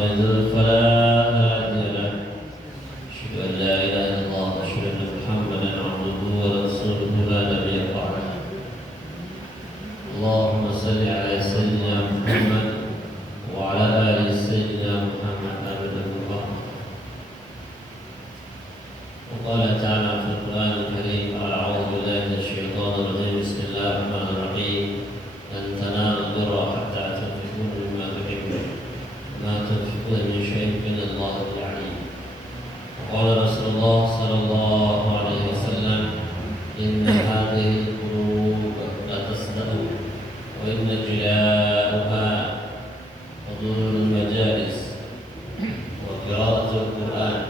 فلا هادي له أشهد أن لا إله إلا الله وأشهد أن محمدا عبده ورسوله لا نبي بعده اللهم صل على سيدنا محمد وعلى آل سيدنا محمد أبدا وبعد وقال تعالى في القرآن الكريم أعوذ بالله من الشيطان الرجيم بسم الله الرحمن الرحيم لن تنالوا البر حتى تنفقوا مما تحبون ما تنفقون من شيء من الله العليم وقال رسول الله صلى الله عليه وسلم إن هذه القلوب لا تصدق وإن جلاؤها حضور المجالس وقراءة القرآن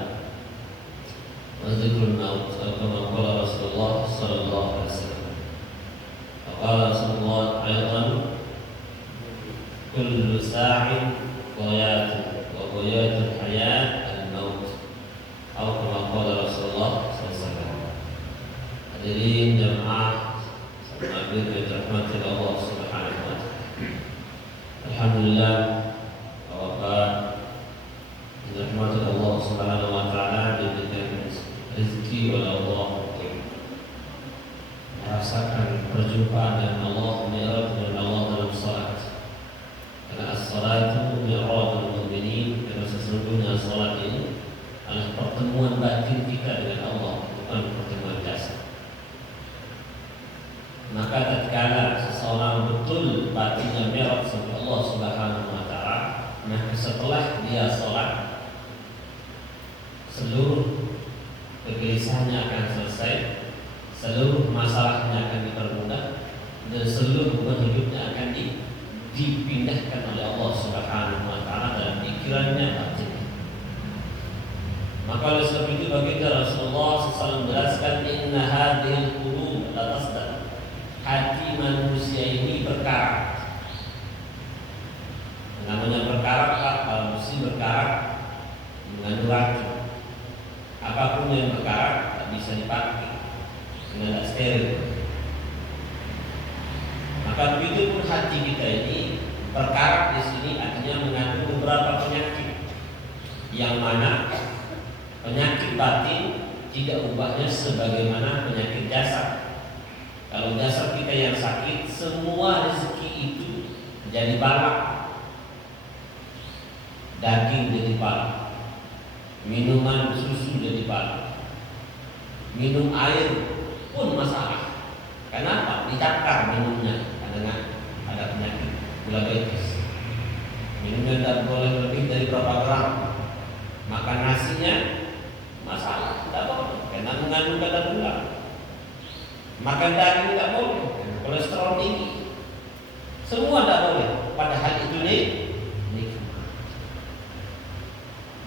وذكر الموت أو كما قال رسول الله صلى الله عليه وسلم وقال رسول الله أيضا كل ساع غايات وغايات الحياة الموت أو كما قال رسول الله صلى الله عليه وسلم. Hadirin jemaah Nabi dirahmati Allah Subhanahu wa taala. Alhamdulillah bahwa dirahmati Allah Subhanahu wa taala diberikan rezeki oleh Allah untuk merasakan perjumpaan dengan Allah, mi'raj dengan Allah dalam salat. Karena as-salat itu mi'rajul mu'minin, karena sesungguhnya salat ini adalah pertemuan batin kita dengan Allah, bukan pertemuan jasad. Maka tatkala seseorang betul batinnya mi'raj sama Allah Subhanahu wa taala, maka setelah dia salat seluruh kegelisahannya akan selesai, seluruh masalahnya akan dipermudah, dan seluruh beban hidupnya akan dipindahkan oleh Allah Subhanahu wa taala dalam pikirannya batinnya. Maka oleh sebab itu baginda Rasulullah SAW menjelaskan inna hadhil qulub la tasdaq. Hati manusia ini berkarat. Namanya berkarat, kalau mesti berkarat mengandung racun. Apapun yang berkarat tak bisa dipakai, tidak steril. Maka begitu pun hati kita ini berkarat di sini artinya mengandung beberapa penyakit, yang mana penyakit batin tidak ubahnya sebagaimana penyakit jasad. Kalau jasad kita yang sakit, semua rezeki itu jadi balak, daging jadi balak, minuman susu jadi balak, minum air pun masalah. Kenapa? Ditakar minumnya karena ada penyakit gula diabetes. Minumnya tidak boleh lebih dari berapa gram. Makan nasinya masalah, tidak boleh karena mengandung kadar gula. Makan daging tidak boleh, kolesterol tinggi. Semua tidak boleh. Padahal itu nikmat.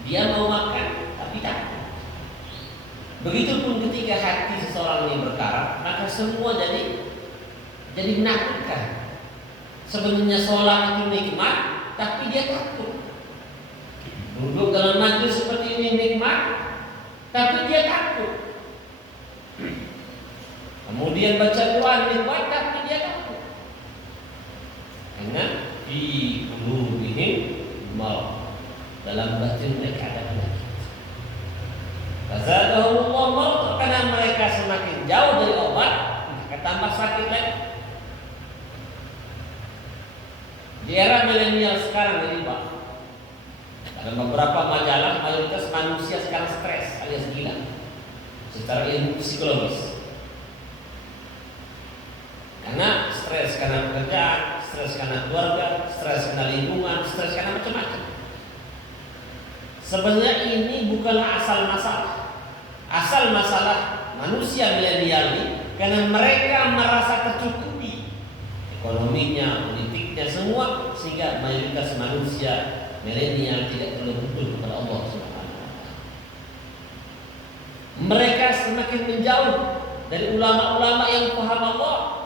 Dia mau makan tapi takut. Begitupun ketika hati seseorang ini berkarat, maka semua jadi menakutkan. Sebenarnya sholat itu nikmat, tapi dia takut. Duduk dalam majlis seperti ini nikmat, tapi dia takut. Kemudian baca Quran nikmat, tapi dia takut. Karena di qulubihim marad, dalam batin mereka ada penyakit. Fazadahumullah marad, karena mereka semakin jauh dari obat, maka tambah sakit lagi. Di era milenial sekarang ini Pak, dalam beberapa majalah mayoritas manusia sekarang stres alias gila secara ilmu psikologis. Karena stres karena pekerjaan, stres karena keluarga, stres karena lingkungan, stres karena macam-macam. Sebenarnya ini bukanlah asal masalah. Asal masalah manusia milenial ini karena mereka merasa tercukupi ekonominya, politiknya, semua, sehingga mayoritas manusia milenial tidak perlu butuh kepada Allah Subhanahu wa taala. Mereka semakin menjauh dari ulama-ulama yang paham Allah.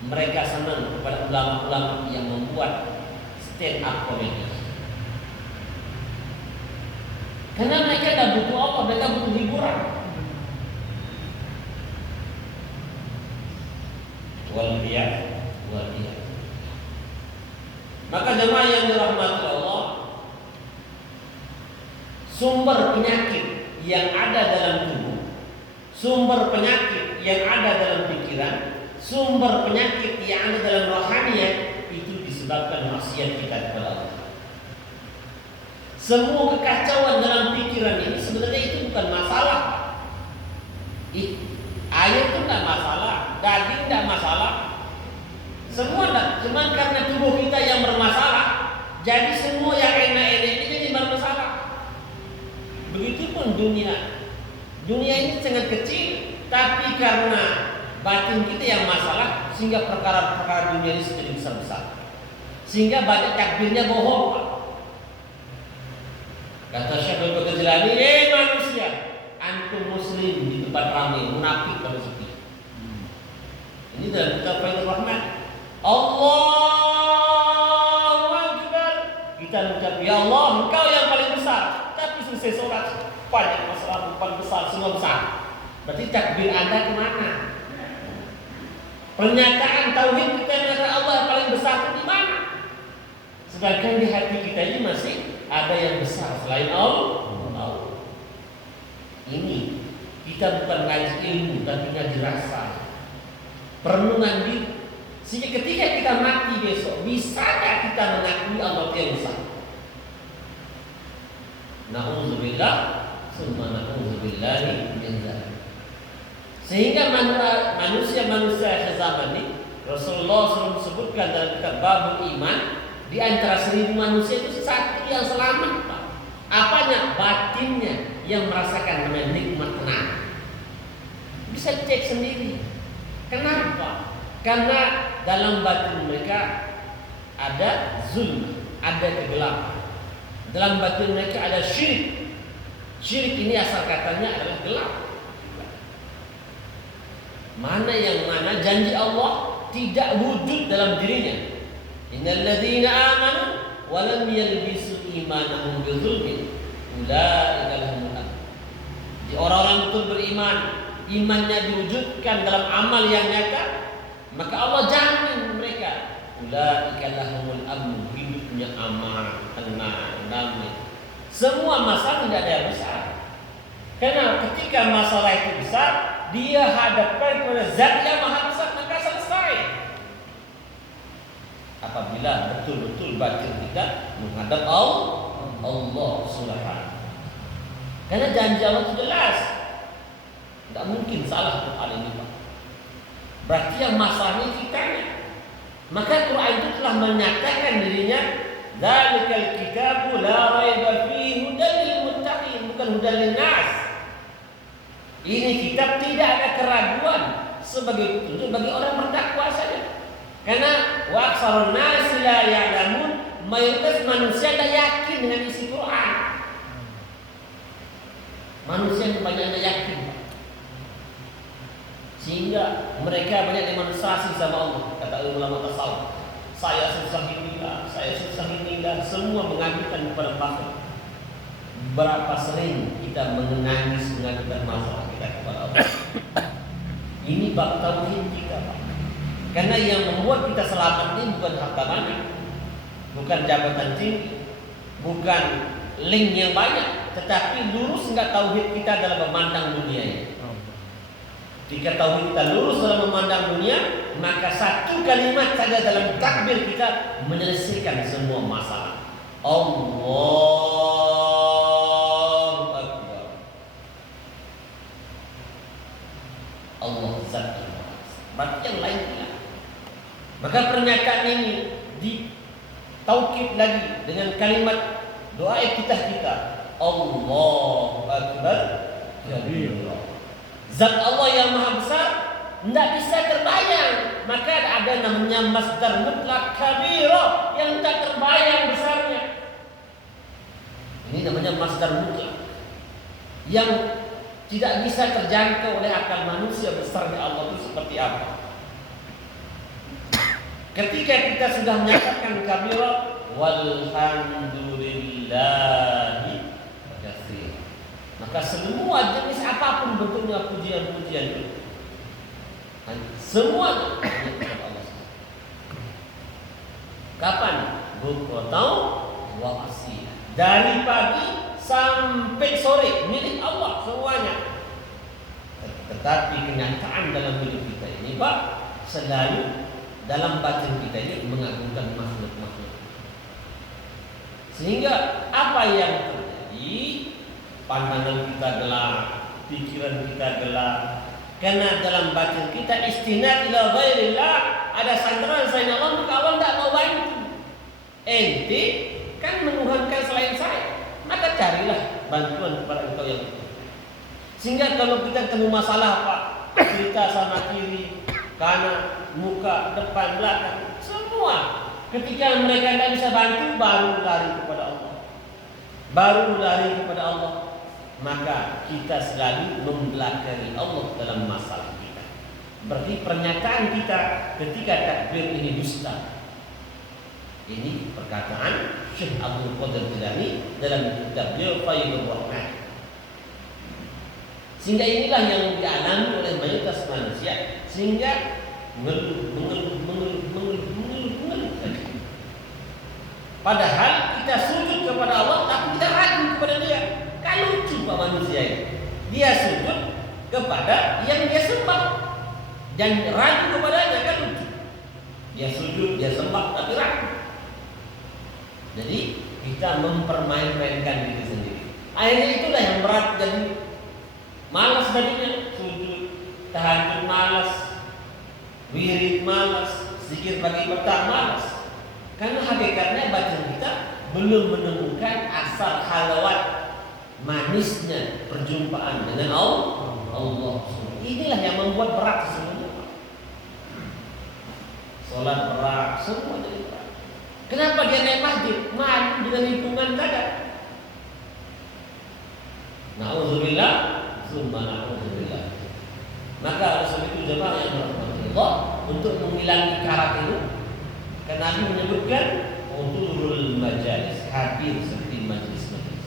Mereka senang kepada ulama-ulama yang membuat stand up comedy. Karena mereka tidak butuh Allah, mereka butuh hiburan. Waliyah. Maka jemaah yang dirahmati Allah, sumber penyakit yang ada dalam tubuh, sumber penyakit yang ada dalam pikiran, sumber penyakit yang ada dalam rohaniat, itu disebabkan maksiat kita kepada Allah. Semua kekacauan dalam pikiran ini sebenarnya itu bukan masalah. Air itu tidak masalah, daging tidak masalah, semua tidak. Cuma karena tubuh kita yang bermasalah, jadi semua yang enak-enak ini jadi bermasalah. Begitupun dunia. Dunia ini sangat kecil, tapi karena batin kita yang masalah, sehingga perkara-perkara dunia ini jadi besar-besar. Sehingga banyak takbirnya bohong. Kata Syekh Abdul Jilani, manusia, antum muslim di tempat ramai, munafik kalau sepi. Ini dalam kitab Faidul Rahman. Allahu Akbar. Kita mengucap, ya Allah, Engkau yang paling besar. Tapi selesai sholat, banyak masalah paling besar, semua besar. Berarti takbir Anda kemana? Pernyataan tauhid kita mengatakan Allah yang paling besar itu di mana? Sedangkan di hati kita ini masih ada yang besar selain Allah. Ini kita bukan ngaji ilmu, tapi ngaji rasa, perenungan diri. Sehingga ketika kita mati besok, bisakah kita mengakui Allah yang besar? Na'udzubillah, summa na'udzubillahi min dzalik. Sehingga manusia-manusia zaman ini, Rasulullah SAW sebutkan dalam kitab Babul Iman, di antara 1000 manusia itu satu yang selamat. Apanya? Batinnya yang merasakan namanya nikmat tenang. Bisa cek sendiri. Kenapa? Karena dalam batin mereka ada zulm, ada kegelapan. Dalam batin mereka ada syirik. Syirik ini asal katanya adalah gelap. Mana yang mana janji Allah tidak wujud dalam dirinya. Innal ladzina amanu wa lam yalbisu imanahum bidzulmin ulaika lahumul amn. Di orang-orang betul beriman, imannya diwujudkan dalam amal yang nyata, maka Allah jamin mereka ulaika lahumul amn, hidupnya aman, tenang, damai. Semua masalah tidak ada yang besar. Karena ketika masalah itu besar, dia hadapkan kepada Zat yang Maha Besar, maka selesai. Apabila betul-betul batin kita menghadap Allah Subhanahu. Karena janji Allah itu jelas, tidak mungkin salah Quran ini, Pak. Berarti yang masalahnya kitanya. Maka Quran itu telah menyatakan dirinya, dzalikal kitabu la raiba fihi hudal lil muttaqin, bukan hudal lin nas. Ini kitab tidak ada keraguan sebagai petunjuk bagi orang bertakwa saja. Karena wa aksarun nasi la ya'lamun, mayoritas manusia tidak yakin dengan isi Quran. Manusia kebanyakan yakin, sehingga mereka banyak demonstrasi sama Allah. Kata ulama tasawuf, saya susah inilah, semua mengadukan kepada makhluk. Berapa sering kita menangis mengadukan masalah kita kepada Allah. Ini bab tauhid kita, Pak. Karena yang membuat kita selamat ini bukan harta banyak, bukan jabatan tinggi, bukan link yang banyak, tetapi lurus enggak tauhid kita dalam memandang dunia ini. Jika tauhid kita lurus dalam memandang dunia, maka satu kalimat saja dalam takbir kita menyelesaikan semua masalah. Allahu Akbar. Allah Zat. Berarti yang lain tidak. Maka pernyataan ini ditaukid lagi dengan kalimat doa iftitah kita, Allahu Akbar kabira. Zat Allah yang Maha Besar tidak bisa terbayang, maka ada namanya masdar mutlak kabira yang tak terbayang besarnya. Ini namanya masdar mutlak yang tidak bisa terjangkau oleh akal manusia besarnya Allah itu seperti apa. Ketika kita sudah menyatakan kabira, walhamdulillahi katsira, maka semua jenis apapun bentuknya pujian-pujian itu, semua kepada Allah. Kapan? Bukratan wa asila. Dari pagi sampai sore milik Allah semuanya. Tetapi kenyataan dalam hidup kita ini Pak, selalu dalam batin kita ini mengagungkan makhluk-makhluk. Sehingga apa yang terjadi, pandangan kita gelap, pikiran kita gelap, karena dalam batin kita istinad ila ghairillah, ada sandaran selain Allah, maka Allah tidak mau bantu. Ente kan menuhankan selain saya, maka carilah bantuan kepada engkau yang itu. Sehingga kalau kita ketemu masalah Pak, cerita sana kiri, kanan, muka, depan, belakang, semua. Ketika mereka tidak bisa bantu, baru lari kepada Allah. Baru lari kepada Allah. Maka kita selalu membelakangi Allah dalam masalah kita. Berarti pernyataan kita ketika takbir ini dusta. Ini perkataan Syekh Abdul Qadir Jilani dalam kitab beliau Faidul Rahman. Sehingga inilah yang dialami oleh mayoritas manusia, sehingga mengeluh. Padahal kita sujud kepada Allah, tapi kita ragu kepada Dia. Kan lucu Pak manusia ini. Dia sujud kepada yang dia sembah dan ragu kepadanya, kan lucu. Dia sujud, dia sembah, tapi ragu. Jadi kita mempermain-mainkan diri sendiri. Akhirnya itulah yang berat, jadi malas tadinya, sujud, tahajud malas, wirid malas, zikir pagi petang malas. Karena hakikatnya batin kita belum menemukan asal halawat manisnya perjumpaan dengan Allah. Inilah yang membuat berat sesungguhnya. Salat berat, semua jadi berat. Kenapa dia naik masjid? Malu dengan lingkungan kadang. Na'udzubillah, summa na'udzubillah. Maka Rasul itu jemaah yang dirahmati Allah, untuk menghilangi karat itu, karena Nabi menyebutkan hudurul majalis, hadir seperti majelis-majelis.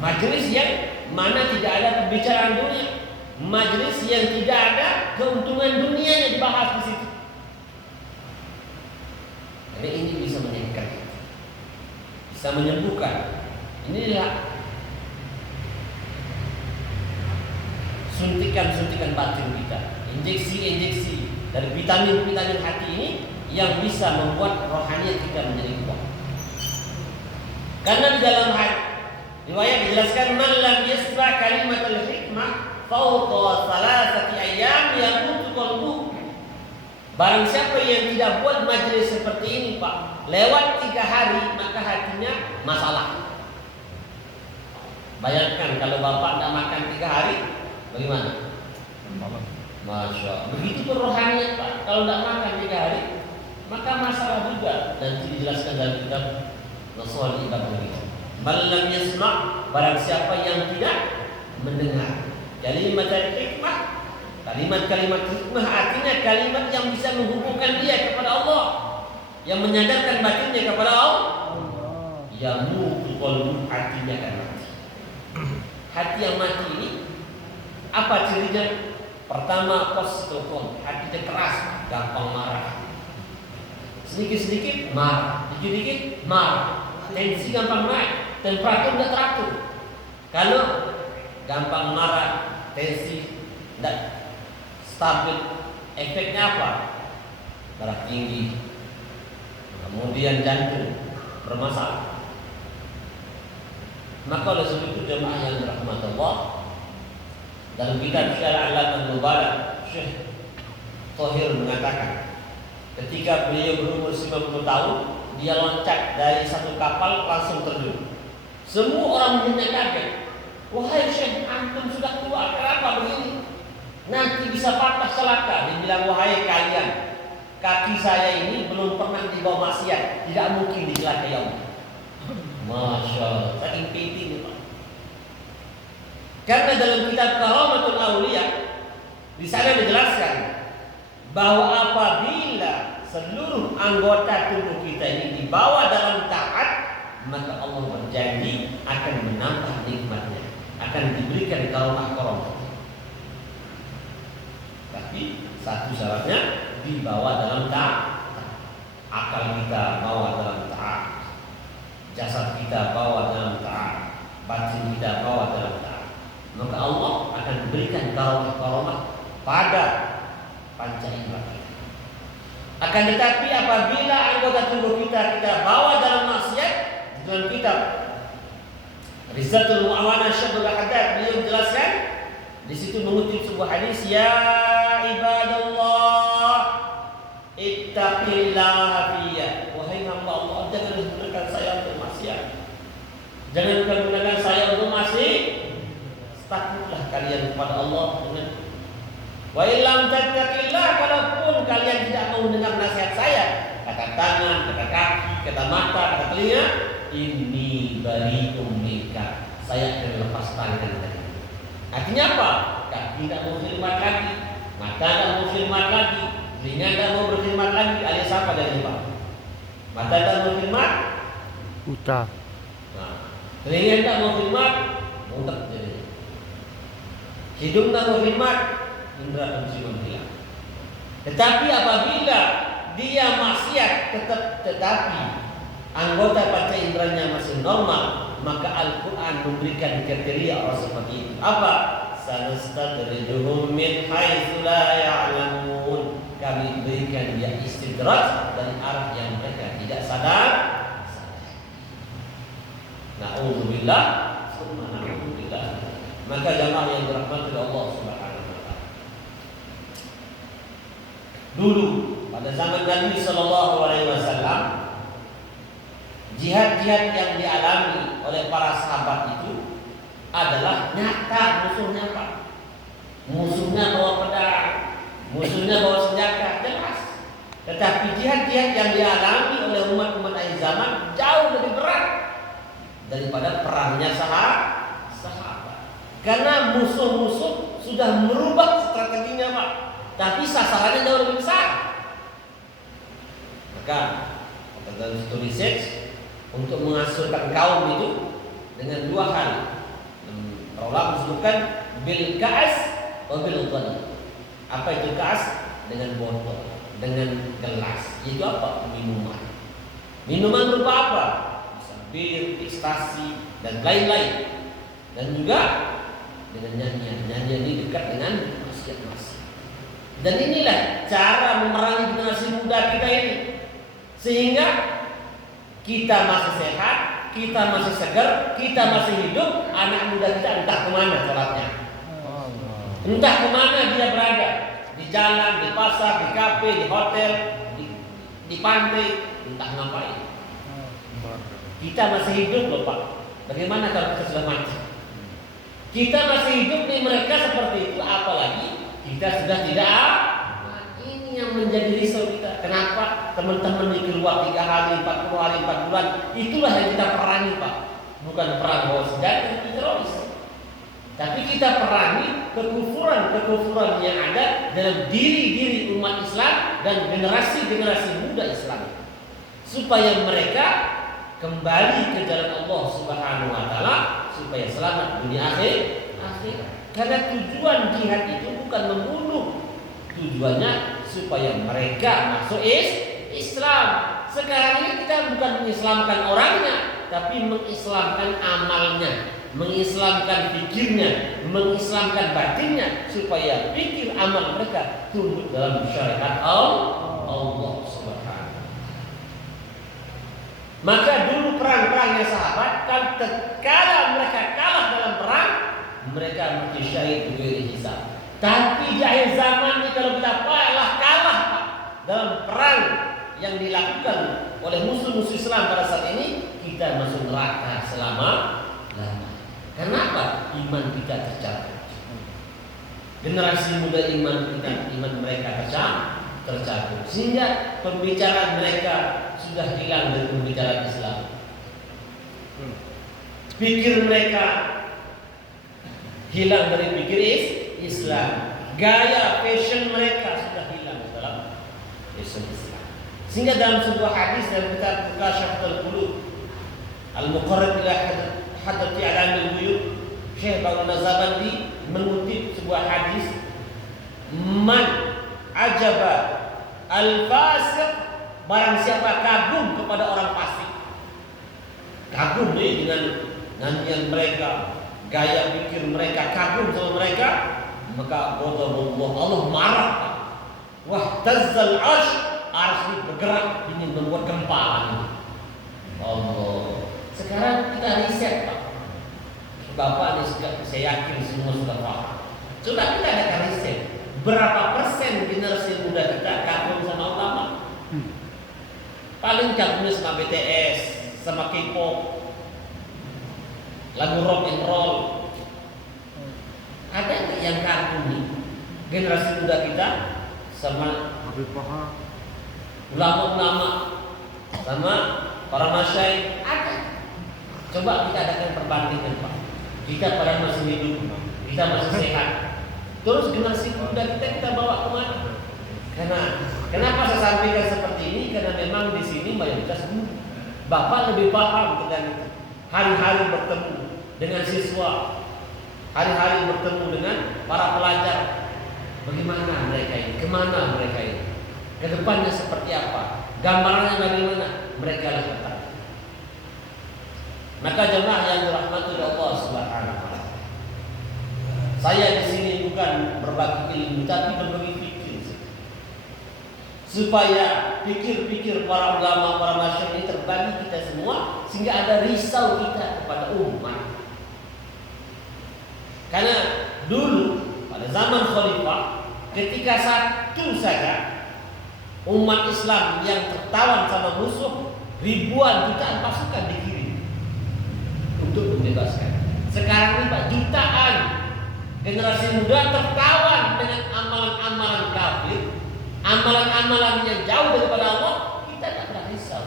Majelis yang mana tidak ada pembicaraan dunia, majelis yang tidak ada keuntungan dunia yang dibahas di situ. Karena ini bisa menyehatkan, bisa menyembuhkan. Inilah suntikan-suntikan batin kita, injeksi-injeksi dari vitamin-vitamin hati ini yang bisa membuat rohaniat kita menjadi kuat. Karena di dalam hati riwayat dijelaskan, man lam yasma' kalimatul hikmah fawqa thalathati ayyam yamutu qalbuhu. Barang siapa yang tidak buat majelis seperti ini Pak, lewat 3 hari maka hatinya masalah. Bayangkan kalau bapak tidak makan 3 hari, bagaimana? Masya Allah. Begitu pun rohaniat Pak, kalau tidak makan 3 hari, maka masalah juga. Dan dijelaskan dalam kitab Nashihul Ibad ini. Man lam yasma', barang siapa yang tidak mendengar kalimat hikmah. Kalimat-kalimat hikmah artinya kalimat yang bisa menghubungkan dia kepada Allah, yang menyadarkan batinnya kepada Allah. Yamutu qalbu, hatinya akan mati. Hati yang mati ini apa cirinya? Pertama, positokon, hatinya keras, gampang marah. Sedikit-sedikit marah, dikit-dikit marah. Tensi gampang naik, temperatur tidak teratur. Kalau gampang marah, tensi tidak stabil, efeknya apa? Darah tinggi, kemudian jantung bermasalah. Maka oleh sebab itu jemaah yang dirahmati Allah, dalam kitab Syarah Alaman Mubarak, Syekh Thohir mengatakan, ketika beliau berumur 90 tahun, dia loncat dari satu kapal langsung terjun. Semua orang melihatnya kaget. Wahai Syekh, antum sudah tua, kenapa begini? Nanti bisa patah celaka. Dia bilang, wahai kalian, kaki saya ini belum pernah dibawa maksiat, tidak mungkin dicelakai Allah. Masya Allah, saking penting Pak. Karena dalam kitab Karamatul Auliya di sana dijelaskan bahwa apabila seluruh anggota tubuh kita ini dibawa dalam taat, maka Allah berjanji akan menambah nikmatnya, akan diberikan karomah-karomah. Tapi satu syaratnya dibawa dalam taat. Akal kita bawa dalam taat, jasad kita bawa dalam taat, batin kita bawa dalam taat, maka Allah akan berikan karomah pada panca indera kita. Akan tetapi apabila anggota tubuh kita bawa dalam maksiat, dalam kitab Rizzatul Mu'awana Syabul Haddad beliau menjelaskan di situ mengutip sebuah hadis, ya ibadallah ittaqillaha fiyya, wahai hamba Allah, jangan gunakan saya untuk maksiat, jangan gunakan saya untuk maksiat, takutlah kalian kepada Allah dengan wa illam tattaqillah, kalaupun kalian tidak mau mendengar nasihat saya, kata tangan, kata kaki, kata mata, kata telinga, inni bari'um minka, saya akan lepas tangan dari. Artinya apa? Kaki tidak mau khidmat lagi, mata tidak mau khidmat lagi, telinga tidak mau berkhidmat lagi, alias apa dari Pak? Mata tidak mau khidmat, buta. Nah, telinga tidak mau khidmat, mutek jadi. Hidung tidak mau khidmat, indera penciuman hilang. Tetapi apabila dia maksiat tetapi anggota panca inderanya masih normal, maka Al-Quran memberikan kriteria orang seperti itu. Apa? Sanastadrijuhum min haitsu la ya'lamun. Kami berikan dia istidraj dari arah yang mereka tidak sadar. Na'udzubillah, summa na'udzubillah. Maka jamaah yang dirahmati oleh Allah Subhanahu wa taala. Dulu pada zaman Nabi sallallahu alaihi wasallam, jihad-jihad yang dialami oleh para sahabat itu adalah nyata musuhnya Pak. Musuhnya bawa pedang, musuhnya bawa senjata, jelas. Tetapi jihad-jihad yang dialami oleh umat-umat akhir zaman jauh lebih berat daripada perangnya sahabat. Karena musuh-musuh sudah merubah strateginya Pak, tapi sasarannya jauh lebih besar. Maka dalam studi research untuk mengasurkan kaum itu dengan dua hal. Ulama disebutkan bil ka'as wa bil dhani. Apa itu ka'as? Dengan botol, dengan gelas. Itu apa? Minuman. Minuman berupa apa? Bisa bir, ekstasi dan lain-lain. Dan juga dengan nyanyian. Nyanyian ini dekat dengan maksiat-maksiat. Dan inilah cara memerangi generasi muda kita ini. Sehingga kita masih sehat, kita masih segar, kita masih hidup, anak muda kita entah kemana sholatnya, entah kemana dia berada, di jalan, di pasar, di kafe, di hotel, di pantai, entah ngapain. Kita masih hidup loh Pak. Bagaimana kalau kita sudah mati? Kita masih hidup nih, mereka seperti itu, apalagi kita sudah tidak. Yang menjadi risau kita. Kenapa teman-teman di keluar 3 hari, 40 hari, 4 bulan? Itulah yang kita perangi Pak. Bukan perang bawa senjata itu teroris, tapi kita perangi kekufuran yang ada dalam diri umat Islam dan generasi muda Islam, supaya mereka kembali ke jalan Allah Subhanahu wa taala, supaya selamat dunia akhirat. Karena tujuan jihad itu bukan membunuh, tujuannya supaya mereka masuk Islam. Sekarang ini kita bukan mengislamkan orangnya, tapi mengislamkan amalnya, mengislamkan pikirnya, mengislamkan batinnya, supaya pikir amal mereka tunduk dalam syariat Allah Subhanahu. Maka dulu perang-perangnya sahabat, kalau mereka kalah dalam perang, mereka mati syahid bighairi hisab. Tapi di akhir zaman ini kalau kita kalah dalam perang yang dilakukan oleh musuh-musuh Islam pada saat ini, kita masuk neraka selama-lamanya. Kenapa? Iman kita tercapai. Generasi muda iman mereka tercapai. Sehingga pembicaraan mereka sudah hilang dari pembicaraan Islam. Pikir mereka hilang dari pikir Islam. Gaya fashion mereka sudah hilang dalam fashion Islam. Sehingga dalam sebuah hadis dalam kitab Kasyafatul Qulub Al-Muqarrib ila Hadrati Alamil Ghuyub, Syekh Ba'un Nazabandi mengutip sebuah hadis, man ajaba al-fasiq, barang siapa kagum kepada orang fasik. Kagum dengan nyanyian mereka, gaya pikir mereka, kagum sama mereka, maka Allah marah. Wah, tazzal arsh ini bergerak, ingin membuat gempa. Allah. Sekarang kita riset, Pak. Bapak ini saya yakin semua sudah paham. Coba kita adakan riset. Berapa persen generasi muda kita kagum sama ulama? Paling kagumnya sama BTS, sama K-pop, lagu rock and roll. Ada nggak yang kagum nih? Generasi muda kita sama ulama-ulama, sama para masyaikh ada. Coba kita adakan perbandingan, Pak. Kita pada masih hidup, kita masih sehat. Terus generasi muda kita bawa kemana? Kenapa saya sampaikan seperti ini? Karena memang di sini mayoritas Bapak lebih paham dengan hari-hari bertemu dengan siswa, hari-hari bertemu dengan para pelajar. Bagaimana mereka ini? Kemana mereka ini? Kedepannya seperti apa? Gambarannya bagaimana? Mereka lakukan. Maka jemaah yang dirahmati oleh Allah Subhanahu wa taala. Saya di sini bukan berbagi ilmu, tapi berbagi fikir. Supaya pikir-pikir para ulama, para masyayikh ini terbagi kita semua, sehingga ada risau kita kepada umat. Karena dulu pada zaman Khalifah, ketika satu saja umat Islam yang tertawan sama musuh, ribuan jutaan pasukan dikirim untuk membebaskan. Sekarang ini Pak, jutaan generasi muda tertawan dengan amalan-amalan kafir, amalan-amalan yang jauh daripada Allah. Kita tidak pernah risau.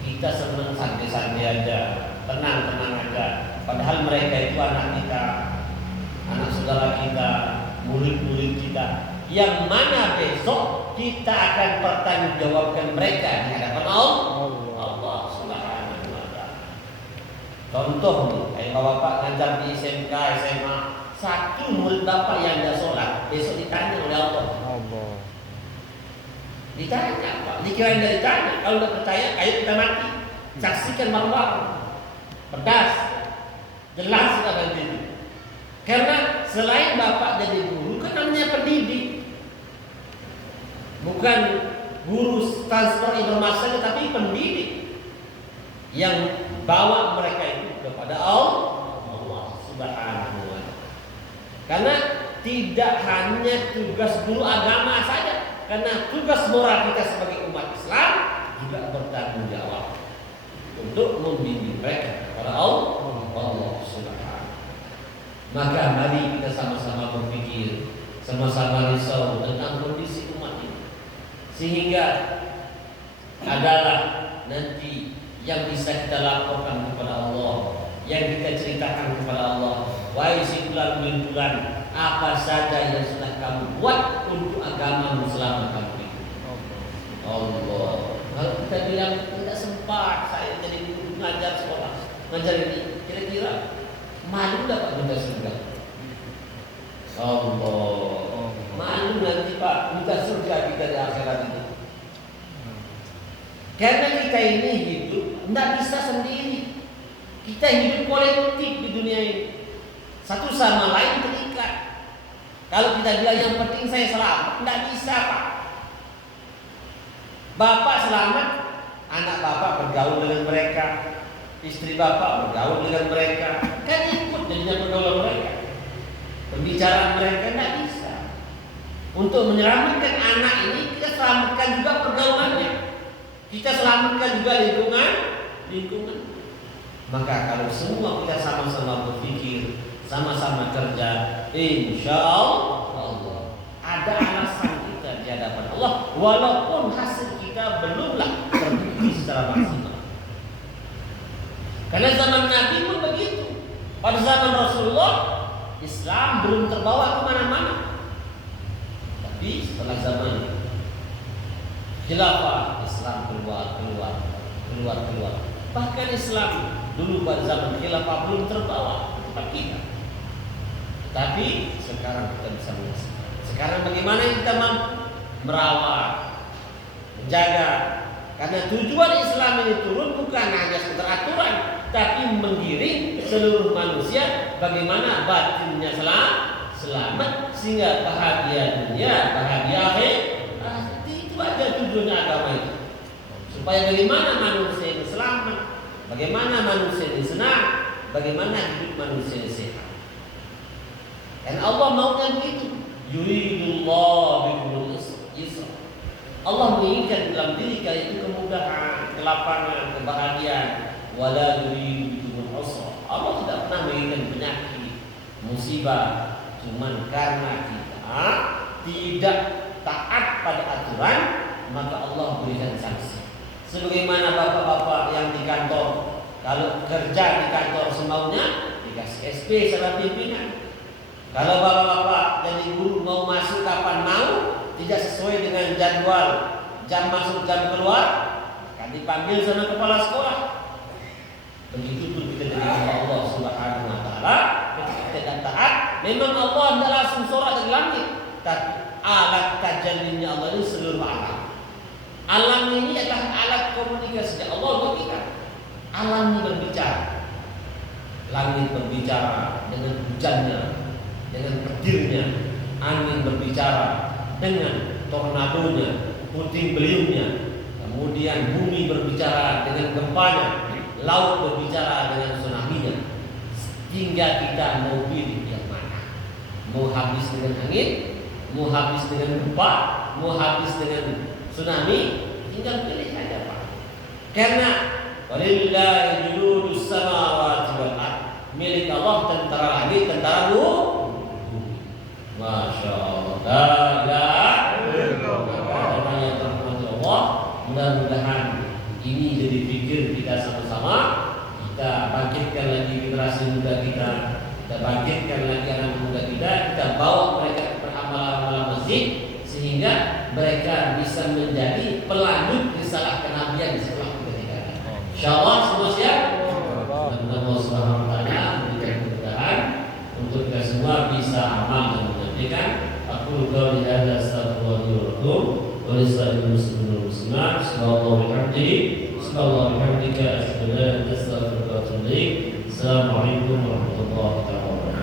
Kita senang santai-santai aja, tenang-tenang aja. Padahal mereka itu anak kita, anak saudara kita, murid-murid kita, yang mana besok kita akan pertanggungjawabkan mereka di hadapan Allah Subhanahu wa taala. Contoh nih, kayak bapak ngajar di SMK, SMA, satu murid bapak yang tidak sholat, besok ditanya oleh Allah. Ditanya Pak, dikira tidak ditanya. Kalau tidak percaya, ayo kita mati. Saksikan bareng-bareng. Pedas, jelas sudah nanti. Karena selain bapak jadi guru, kan namanya pendidik. Bukan guru transfer informasi, tapi pendidik yang bawa mereka itu kepada Allah Subhanahu wa taala. Karena tidak hanya tugas guru agama saja, karena tugas moral kita sebagai umat Islam juga bertanggung jawab untuk membimbing mereka kepada Allah Subhanahu. Maka mari kita sama-sama berpikir, sama-sama risau tentang kondisi umat ini, sehingga adalah nanti yang bisa kita laporkan kepada Allah, yang kita ceritakan kepada Allah. Wahai si bulan, apa saja yang sudah kamu buat untuk agamamu selama kamu hidup. Allah. Kalau kita bilang tidak sempat, saya jadi guru ngajar sekolah, ngajar ini, kira-kira malu dapat minta surga? Allah. Malu nanti Pak minta surga kita di akhirat itu. Karena kita ini hidup tidak bisa sendiri. Kita hidup kolektif di dunia ini. Satu sama lain terikat. Kalau kita bilang yang penting saya selamat, tidak bisa Pak. Bapak selamat, anak bapak bergaul dengan mereka, istri bapak bergaul dengan mereka, kan ikut jadinya pergaulan mereka. Pembicaraan mereka tidak bisa. Untuk menyelamatkan anak ini, kita selamatkan juga pergaulannya. Kita selamatkan juga lingkungan. Maka kalau semua kita sama-sama berpikir, sama-sama kerja, insya Allah ada alasan kita di hadapan Allah, walaupun hasil kita belumlah terbukti secara maksimal. Karena zaman Nabi pun begitu. Pada zaman Rasulullah, Islam belum terbawa kemana-mana. Tapi setelah zaman khilafah, Islam keluar. Bahkan Islam dulu pada zaman khilafah belum terbawa ke tempat kita. Tapi sekarang kita bisa menyaksikan. Sekarang bagaimana kita mampu merawat, menjaga Karena tujuan Islam ini turun bukan hanya sekedar aturan, tapi menggiring seluruh manusia bagaimana batinnya selamat sehingga bahagia dunia, bahagia akhir. Itu aja tujuannya agama itu. Supaya bagaimana manusia ini selamat, bagaimana manusia ini senang, bagaimana hidup manusia ini sehat. Dan Allah maunya begitu. Yuridullah bikumul yusra. Allah menginginkan dalam diri kalian itu kemudahan, kelapangan, kebahagiaan. Wala yuridu bikumul usra. Allah tidak pernah menginginkan penyakit, musibah. Cuman karena kita tidak taat pada aturan, maka Allah berikan sanksi. Sebagaimana bapak-bapak yang di kantor, kalau kerja di kantor semaunya dikasih SP sama pimpinan. Kalau bapak-bapak jadi guru mau masuk kapan mau, tidak sesuai dengan jadwal jam masuk jam keluar, akan dipanggil sama kepala sekolah. Begitu pun kita dengan Allah Subhanahu Wa Taala, ketika kita tidak taat, memang Allah tidak langsung sorak dari langit, tapi alat tajallinya Allah ini seluruh alam. Alam ini adalah alat komunikasi Allah buat kita. Alam ini berbicara, langit berbicara dengan hujannya, dengan petirnya, angin berbicara dengan tornadonya, puting beliungnya, kemudian bumi berbicara dengan gempanya, laut berbicara dengan tsunami-nya. Hingga kita mau pilih yang mana, mau habis dengan angin, mau habis dengan gempa, mau habis dengan tsunami, tinggal pilih aja Pak. Karena walillahi junudus samawati wal ardh, milik Allah tentara langit, tentara bumi. Masya Allah, la ilaha illallah. Mudah-mudahan ini jadi pikir kita sama-sama. Kita bangkitkan lagi generasi muda kita bangkitkan lagi anak muda kita bawa mereka beramal-amal masjid sehingga mereka bisa menjadi pelanjut risalah kenabian di setelah ketika. Insyaallah semua siap. Allah Subhanahu wa taala memberikan kemudahan untuk kita semua bisa amal dan mengerjakan. Aku qauli hadza astaghfirullah wa lisa'il muslimin wal muslimat. Subhanallah bihamdihi, subhanallah bihamdika, asyhadu an la ilaha illa anta, astaghfiruka wa atubu ilaik. Assalamualaikum warahmatullahi wabarakatuh.